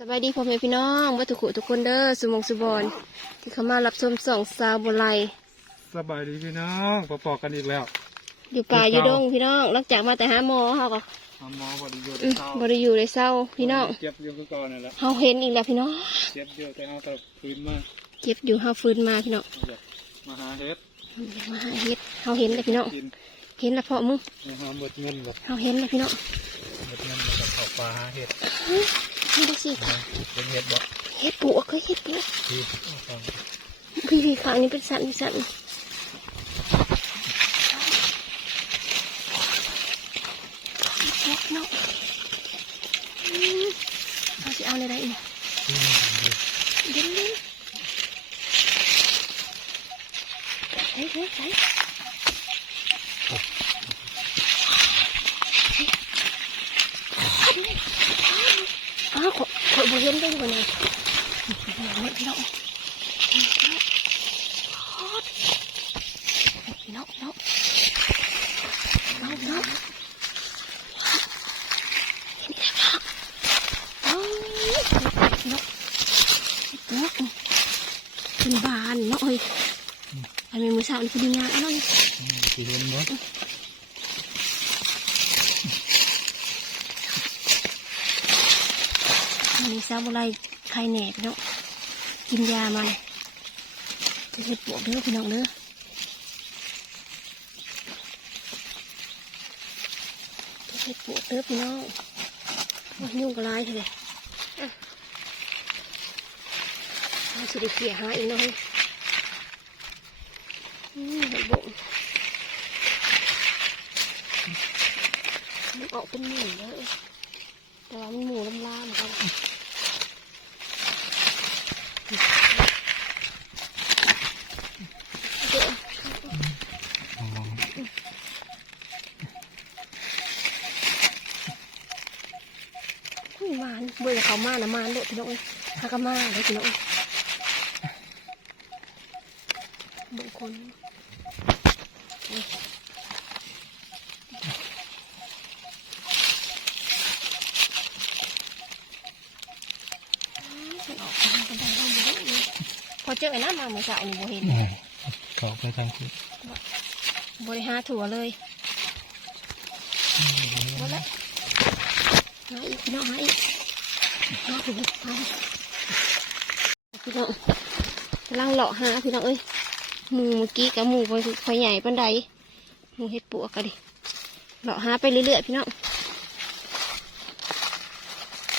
สบายดีพ่อแม่พี่น้องวัตถุขุทุกคนเด้อสุมงสุบอนที่เข้ามารับชมสองสาวบนไลสบายดีพี่น้องพอปอกันอีกแล้ว อยู่ป่าอยู่ดงพี่น้องหลังจากมาแต่หาหมอเขาก็ทำหมอบริยุทธ์อืมเศร้าบริอยู่เลยเศร้าพี่น้องเจ็บอยู่คือก่อนนั่นแหละเขาเห็นอีกแล้วพี่น้องเจ็บเยอะแต่เอาแต่ฟื้นมาเจ็บอยู่เฮาฟื้นมาพี่น้องเอาอยากมาหาเฮ็ดมาหาเห็ดเขาเห็นแล้วพี่น้องกินเห็นแล้วเพาะมึงมาหาเบิดเงินแบบเขาเห็นแล้วพี่น้องเบิดเงินมากับข้าวปลาหาเฮ็ด นี่ดูสิเป็นเฮ็ดบ่เห็ดปวกเฮ้ยเห็ดปวกที่เอาฟังพี่พี่ข้างนี้เป็นสันเป็นสันเห็ดเนาะอืมเขาจะเอาในใดอีก ที่นี่ดี เดี๋ยวนี้เฮ้ยเฮ้ยเฮ้ยอ้าวขอขอบเห็นได้ก่อนเลยพี่น้องพี่น้องพี่น้องพี่น้องพี่น้องเห็นแล้วครับโอ้ยพี่น้องพี่น้องเป็นบานเนาะเอ้ยอันนี้มือสาวนี่คือดีงามเนาะที่เห็นบ่อันนี้สาวอะไรใครแหนบเนาะกินยามันจะเห็ดปวกเด้อพี่น้องเด้อจะเห็ดปวกเด้อพี่น้องโอ้ยยุ่งกระไรเถอะเลยอะเอาสิได้เขี่ยหาอีกหน่อยอืมเห็ด บงมันออกเป็นหมูเลยแต่ว่ามันหมูลำลามกันคุยมานเบื่อเขามานะมานเด้อพี่น้องเอ้ยฮากามาเด้อพี่น้องเอ้ย ลยพอเจอไอ้น้ำมาเมื่อเช้านี่บ่เห็นเขาไปทางคุณบริหารถั่วเลยหมดแล้วหาอีกพี่น้องหาอีกหาถั่วหาพี่น้องกำลังเลาะหาพี่น้องเอ้ย หมูเมื่อกี้กับหมูพอพอใหญ่ปันใดหมูเห็ดปวกกันดิเลาะหาไปเรื่อยๆพี่น้อง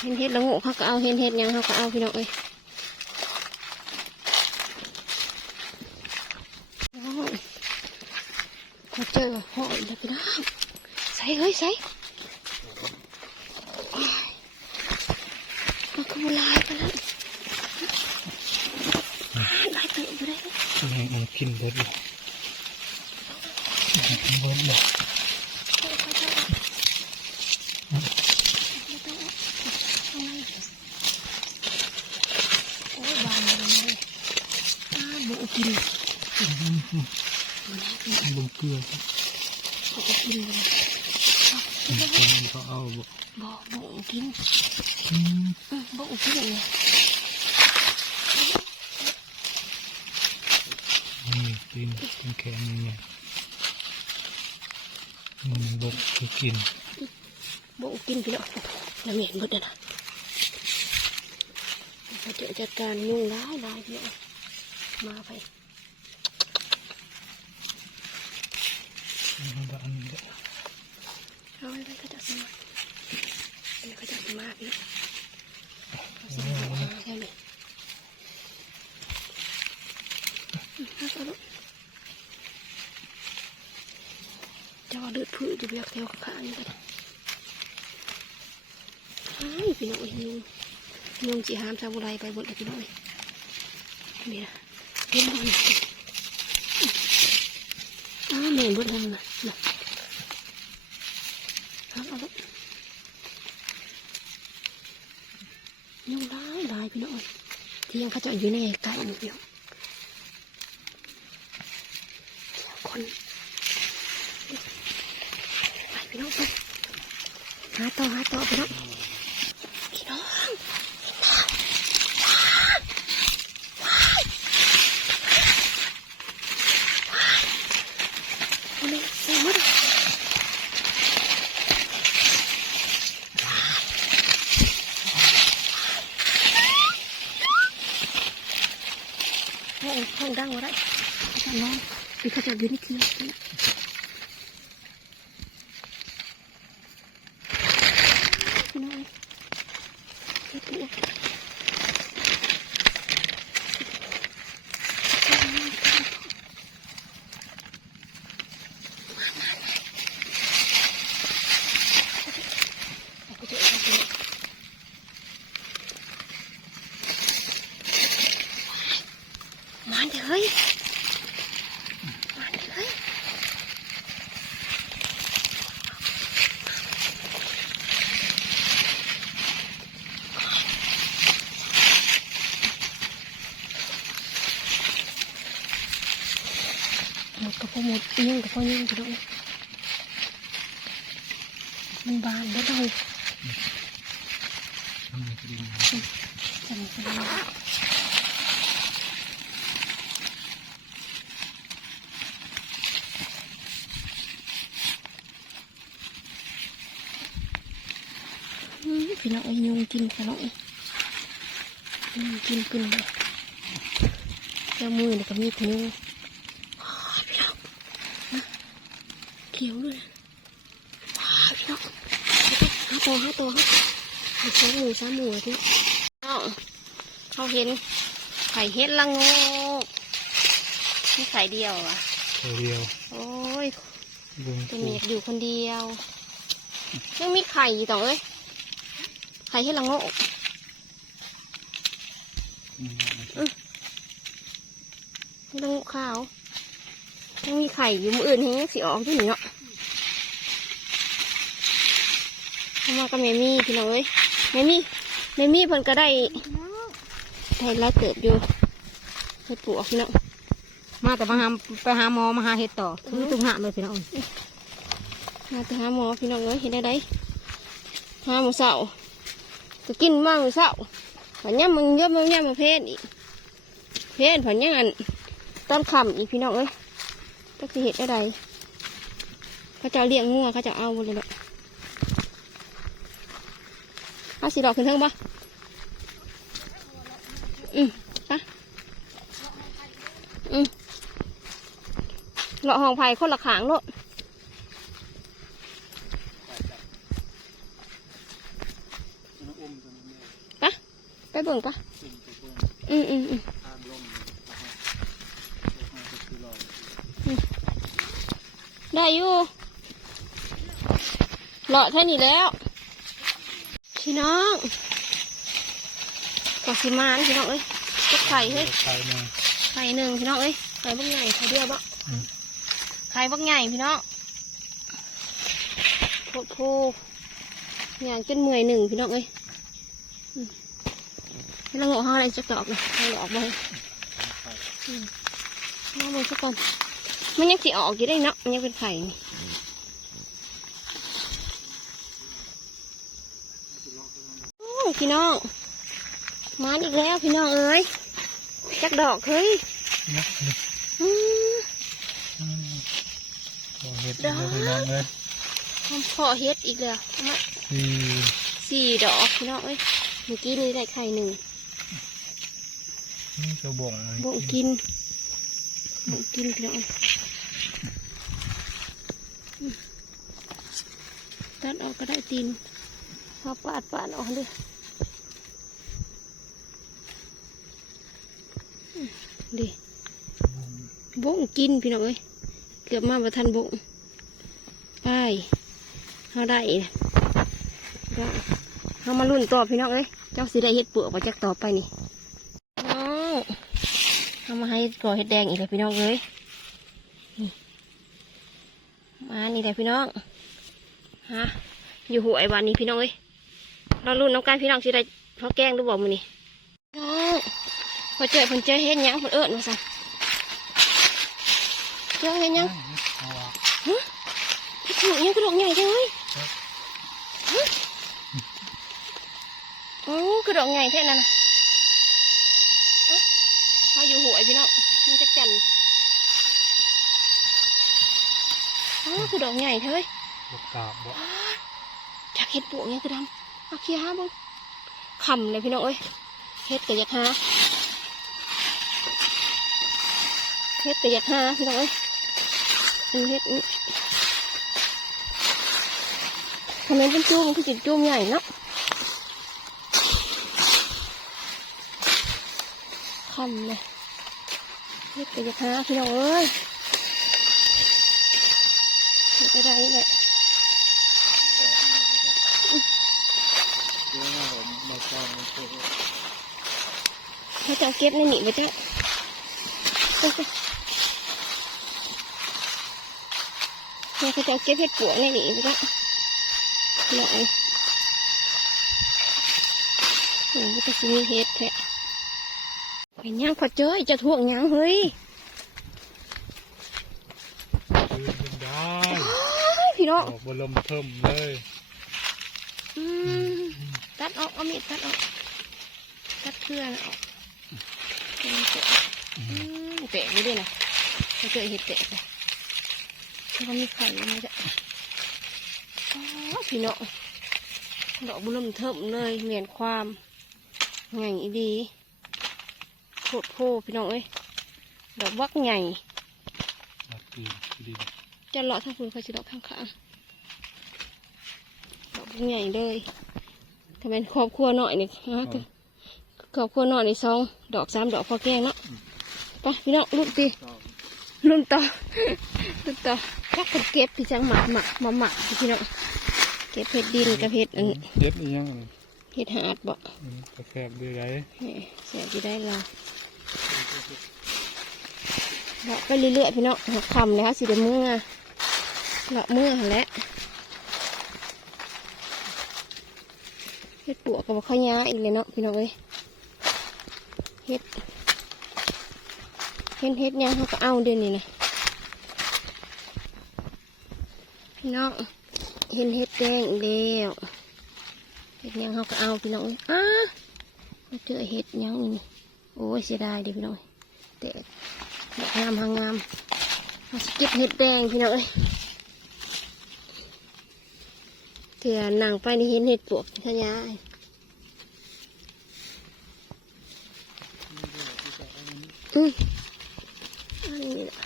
เห็นเห็ดละงูเขาก็เอาเห็นเห็ดยังเขาก็เอาพี่น้องเอ้ยน้องพอเจอหอยแล้วพี่น้องใส่เฮ้ยใส่โอ้ยมันก็ลายไปแล้วลายเตะอยู่ได้ ยังเอา กินเบิดเลยเบิดเลยโอ้ยบานเลยอ้าบุกินลงเกลือบุกินเลยเขาเอาบ่บ่บุกินอืมอืมบุกินเลย นี่กินกินแข็งนี่เนี่ยมันบกคือกินบุกินพี่น้องแล้วเหม็นหมดเลยนะพอเจอจัดการยุ่งร้ายร้ายพี่น้องมาไปมันอันนี้แหละเอาไว้ไว้ก็จะสมาอันนี้ก็จะสมาพี่สมาแค่นี้ จะว่าเลือดผืดจะเบียกแถวข้านี่ก็ได้ไอ้พี่น้องยุงยุงจีหามซาบุไรไปบนเลยพี่น้องนี่นะเห็นบ่นี่อ้าแม่นบนนั่นนะนะครับเอาลูกยุ่งร้ายร้ายพี่น้องที่ยังเขาจะอยู่ในไก่หมูเดียวเที่ คนไปพี่น้องไปหาต่อหาต่อพี่น้องพี่น้องห้องห้องดังวะได้น้อง ปีเขาจะยืนนี่คือพี่น้องเฮ็ดปูมันเถอะเฮ้ยมันเถอะเฮ้ยหมดกับพ่อหม ดยิ่งกับพ่อยิ่งพี่น้องมันบานแล้วเราท ขียวเลยว้าวพี่น้องห้าตัวห้าตัวห้าตัวสองหมูสามหมูที่น้องเขาเห็นไข่เห็ดละโงกนี่ไข่เดียวอะตัวเดียว โอ้ยเบิ่งตัวปูเมียอยู่คนเดียวยังมีไข่อยู่ต่อเอ้ยไข่เห็ดละโงกอืมเห็ดละโงกขาว ยังมีไข่อยู่มืออื่นเห็นยังสีออกที่นี่เนาะเข้ามากับแม่มี่พี่น้องเอ้ยแม่มี่แม่มี่เพิ่นก็ได้ได้หลายเติบอยู่เฮ็ดปลูกพี่น้องมาแต่มาหาไปหาหมอมาหาเห็ดต่อคือตุ้งหามเลยพี่น้องมาไปหาหมอพี่น้องเอ้ยเห็นได้ไดหาหมอเสาก็กินบ้างหมอเสาผันย่ำมึงเยอะมึงย่ำมึงเพศอีกเพศผันยังอันต้นคำอีกพี่น้องเอ้ย ก็คือเห็ดได้ไดเขาจะเลี้ยงงัวเขาจะเอาเลยเนาะเอาสีดอกขึ้นเทิงปะอืมปะอืมเลาะห้องไผ่คนละขางโลดปะไปเบิ่งปะอืมอืมอืม ได้อยู่เลาะเท่านี้แล้ว พี่น้องกอสิมานพี่น้องเอ้ยก็ไข่เฮ้ยไข่มาไข่หนึ่งพี่น้องเอ้ยไข่บักใหญ่ไข่เดียวบะอืมไข่บักใหญ่พี่น้องโพดโพอย่างจนเมื่อยหนึ่งพี่น้องเอ้ยอืมให้เราเอาอะไรจะกรอบเลยเอาออกไปอืมเอาไปสักก่อน มันยังสิออกอยู่ได้เนาะมันยังเป็นไข่นี่โอ้ยพี่น้องมาอีกแล้วพี่น้องเอ้ยจักดอกเฮ้ยนักนี่อืมอืมบ่เห็ดเลยพี่น้องเลยทำเพาะเฮ็ดอีกแล้วเอามาสี่สี่ดอกพี่น้องเอ้ยเมื่อกี้นี่ได้ไข่หนึ่งนี่กระบอกเลยบ่งกินบ่งกินพี่น้องอืม ตัดออกก็ได้ตีนพอปาดปาดออกเลยอืมดิบ่งกินพี่น้องเอ้ยเกือบมาประทันบ่งไปเขาได้นะก็เขามาลุ้นต่อพี่น้องเอ้ยเจ้าสิได้เฮ็ดปลวกมาจากต่อไปนี่น้องเขามาให้ก่อเฮ็ดแดงอีกแล้วพี่น้องเอ้ยนี่มานี่แหละพี่น้อง ฮะ อยู่หัวไอ้วันนี้พี่น้องเอ้ยเราลุ้นน้ำกันพี่น้องสิได้พอแกล้งหรือบอกมือนี่น้องพอเจอคนเจอเฮ็ดหยังคนเอิญมาสั่นเจอเฮ็ดหยังเอาอะเฮ็ดหนูยังกระโดดใหญ่จังเลยฮะโอ้กระโดดใหญ่แค่นั้นนะเอ้าเขาอยู่หัวไอ้พี่น้องมันจะจันโอ้กระโดดใหญ่เท่าเว้ย บกกาบบ่จากเฮ็ดปวกเนี่ยคือดำอาเคียหาบ้งคำเลยพี่น้องเอ้ยเฮ็ดกับยักหาเฮ็ดแต่ยากหาพี่น้องเอ้ยอันเฮ็ดนี่ทำไมเป็นจุ่มคือจิตจุ่มใหญ่เนาะคำเลยเฮ็ดแต่ยากหาพี่น้องเอ้ยเฮ็ดอะไรนี่แหละ เดี๋ยวนะผมมาจองมาเปิด เขาจะเอาเก็บในหนีไปจ้ะโอเคเนี่ยเขาจะเอาเก็บเห็ดปวกในหนีไปจ้ะหน่อยโอ้ยมันก็สิมีเห็ดแท้ไปย่างพอเจอจะท่วงย่างเฮ้ยคืนเป็นได้เฮ้ยพี่น้องออกบลมเพิ่มเลยอืมตัดออกเอามีดตัดออกตัดเครือนะออก อืมเตะอืมเตะไม่ด้วยนะเขาเจอเห็ดเตะไปแล้วก็มีไข่มาจ้ะอ๋อพี่น้องดอกบุญเริ่มเทิมเลยเหมียนความใหญ่อีดีโคตรโพพี่น้องเอ้ยดอกบักใหญ่มาตีดีจะเลาะทั้งคุณเขาจะดอกข้างๆดอกบักใหญ่เลยถ้าเป็นครอบครัวหน่อยนี่ฮะ ครอบครัวหน่อยนี่สองดอกสามดอกพอแกงเนาะไปพี่น้องรุ่นตีรุ่นต่อรุ่นต่อจักคนเก็บพี่จังหมักหมักมาหมักพี่น้องเก็บเห็ดดินกับเห็ดอันเย็บอีกยังเห็ดหาดบอกกาแฟด้วยไรเสียที่ได้เราเลาะไปเรื่อยๆพี่น้องหัวคำเลยค่ะสิเดมือเลาะมือหั่นแหละเฮ็ดปวกกับข้าวย้าอีกเลยเนาะพี่น้องเอ้ยเฮ็ดเฮ็ดเฮ็ดหยังเขาก็เอาเดี๋ยวนี้นะพี่น้องเห็นเฮ็ดแดงอีกแล้วเฮ็ดหยังเขาก็เอาพี่น้องเอ้ยอ้าเจอเห็ดยังนี่โอ้ยเสียดายเดิพี่น้องแต่ดอกงามหางงามมาสิเก็บเห็ดแดงพี่น้องเอ้ยเถื่อนั่งไปนี่เห็นเห็ดปวกขยาย อืมอันนี้ล่ะ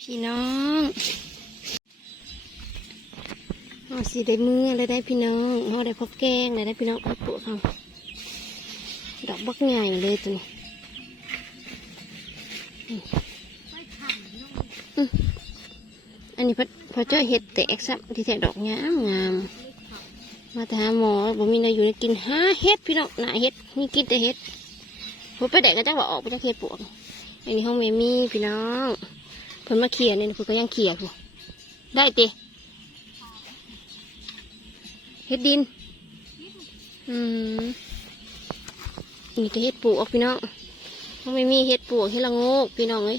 พี่น้องเอาสิได้มือเลยได้พี่น้องเอาได้พบแกงเลยได้พี่น้องเอาปวกเขาดอกบักใหญ่เลยตัวนี้อันนี้พอพอเจอเห็ดแตกซับที่แตกดอกงามงาม มาหาหมอบ่มีนายอยู่ในกินห้าเห็ดพี่น้องหนาเห็ดมีกินแต่เห็ดผมไปแดกก็จะว่าออกไปจากเห็ดปวกอันนี้ห้องเมมี่พี่น้องเพิ่นมาเขี่ยเนี่ยเพิ่นก็ยังเขี่ยอยู่ได้ติเฮ็ดดิน อืมนี่จะเฮ็ดปลูกออกพี่น้องเขาไม่มีเฮ็ดปลูกเฮ็ดละงกพี่น้องเอ้ย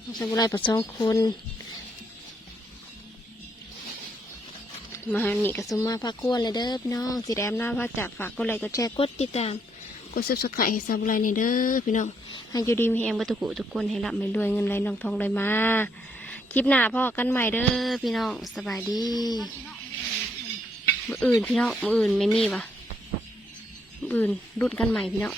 เอาสมุไรปัดสองคน มาหาหนีกับสมมาพากวนเลยเด้อพี่น้องสีแดงหน้าพาจากฝากกดไลค์กดแชร์กดติดตาม กดซับสไครต์ให้ซาบุไรในเด้อพี่น้องให้ยูดีมีแองบัตุกุทุกคนให้รับไม่รวยเงินไหลน้องทองไหลมาคลิปหน้าพ่อกันใหม่เด้อพี่น้องสบายดีมืออื่นพี่น้องมืออื่นไม่มีวะมืออื่นรุ่นกันใหม่พี่น้อง